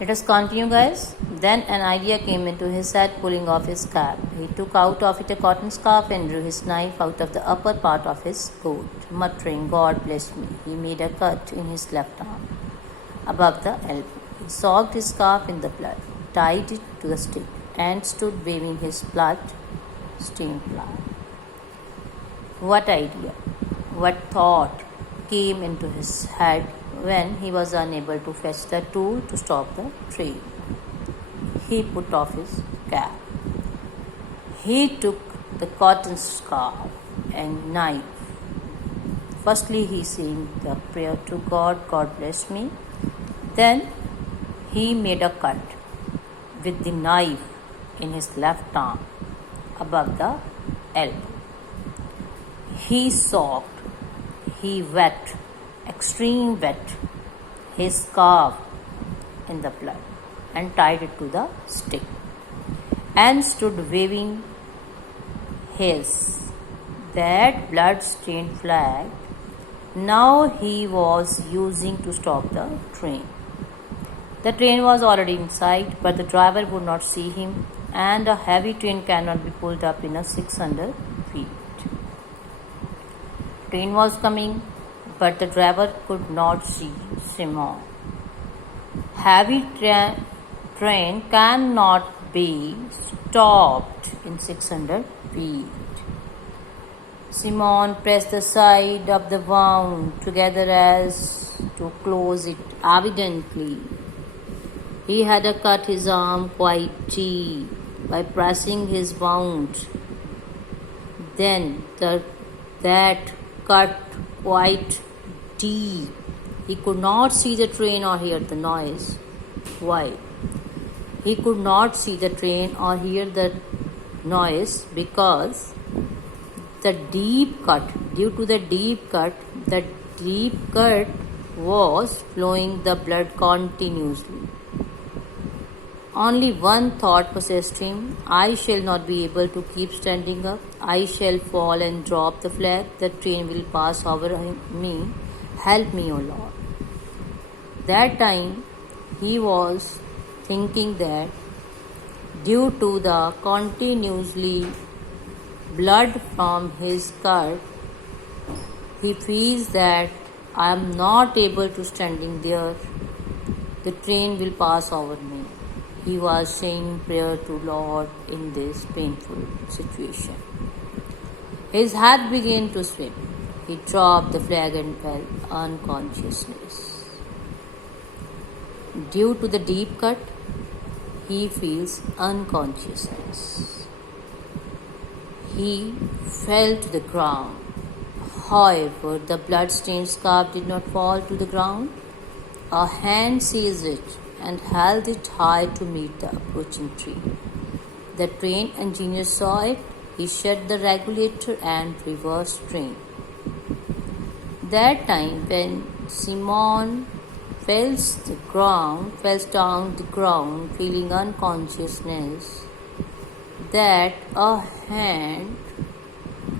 Let us continue, guys. Then an idea came into his head, pulling off his cap. He took out of it a cotton scarf and drew his knife out of the upper part of his coat, muttering, "God bless me." He made a cut in his left arm, above the elbow. He soaked his scarf in the blood, tied it to a stick, and stood waving his blood-stained flag. What idea, what thought came into his head when he was unable to fetch the tool to stop the train? He put off his cap. He took the cotton scarf and knife. Firstly, he sang the prayer to God, "God bless me." Then he made a cut with the knife in his left arm above the elbow. He soaked, he wet, extreme wet, his scarf in the blood and tied it to the stick and stood waving his that blood-stained flag. Now he was using to stop the train. The train was already in sight, but the driver would not see him, and a heavy train cannot be pulled up in a 600 feet. Train was coming, but the driver could not see Simon. Heavy train cannot be stopped in 600 feet. Simon pressed the side of the wound together as to close it. Evidently, he had cut his arm quite deep by pressing his wound. Then that cut quite deep. He could not see the train or hear the noise. Why? He could not see the train or hear the noise because the deep cut, due to the deep cut was flowing the blood continuously. Only one thought possessed him: I shall not be able to keep standing up. I shall fall and drop the flag. The train will pass over me. Help me, O Lord. That time he was thinking that due to the continuously blood from his cut, he feels that I am not able to standing there. The train will pass over me. He was saying prayer to Lord in this painful situation. His head began to swim. He dropped the flag and fell unconsciousness. Due to the deep cut, he feels unconsciousness. He fell to the ground. However, the blood-stained scarf did not fall to the ground. A hand seized it and held it high to meet the approaching train. The train engineer saw it. He shut the regulator and reversed train. That time, when Simon fell down the ground, feeling unconsciousness, that a hand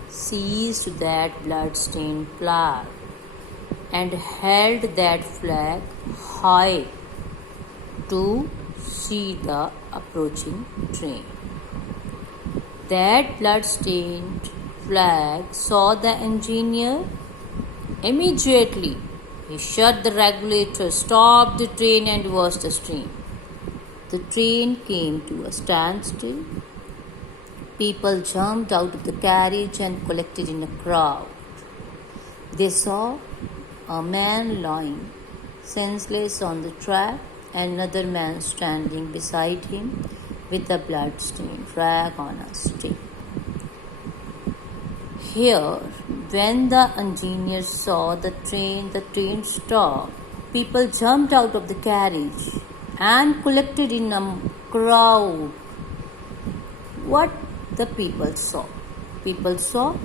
seized that blood-stained flag and held that flag high to see the approaching train. That blood-stained flag saw the engineer. Immediately, he shut the regulator, stopped the train, and reversed the stream. The train came to a standstill. People jumped out of the carriage and collected in a crowd. They saw a man lying senseless on the track and another man standing beside him with a blood-stained rag on a stick. Here, when the engineer saw the train stopped. People jumped out of the carriage and collected in a crowd. What the people saw? People saw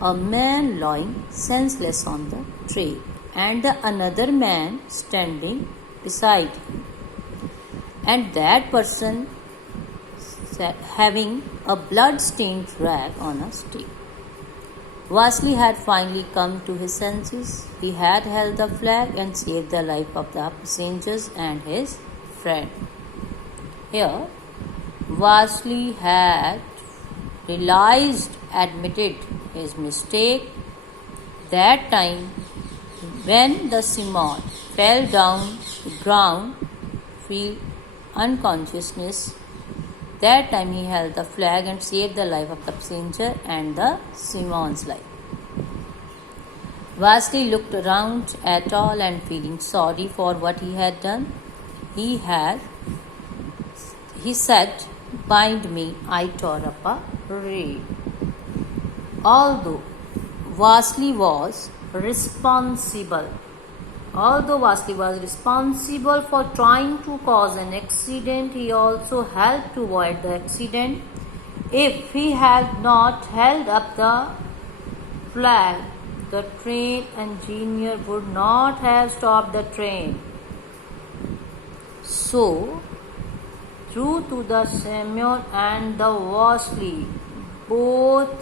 a man lying senseless on the train and another man standing beside him. And that person having a blood-stained rag on a stick. Vasily had finally come to his senses. He had held the flag and saved the life of the passengers and his friend. Here, Wesley had admitted his mistake. That time, when the Simon fell down to the ground, feel unconsciousness. That time he held the flag and saved the life of the passenger and the Simon's life. Wesley looked around at all and feeling sorry for what he had done. He said, "Bind me." I tore up a reed. Although Wesley was responsible for trying to cause an accident, he also helped to avoid the accident. If he had not held up the flag, the train engineer would not have stopped the train. So, true to the Simon and the Wesley, both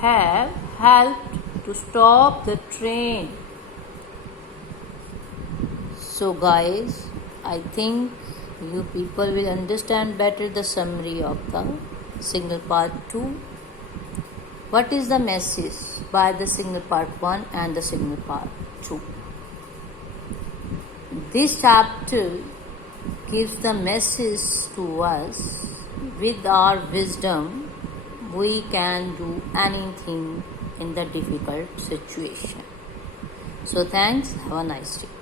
have helped to stop the train. So guys, I think you people will understand better the summary of the signal part 2. What is the message by the signal part 1 and the signal part 2? This chapter gives the message to us. With our wisdom, we can do anything in the difficult situation. So thanks. Have a nice day.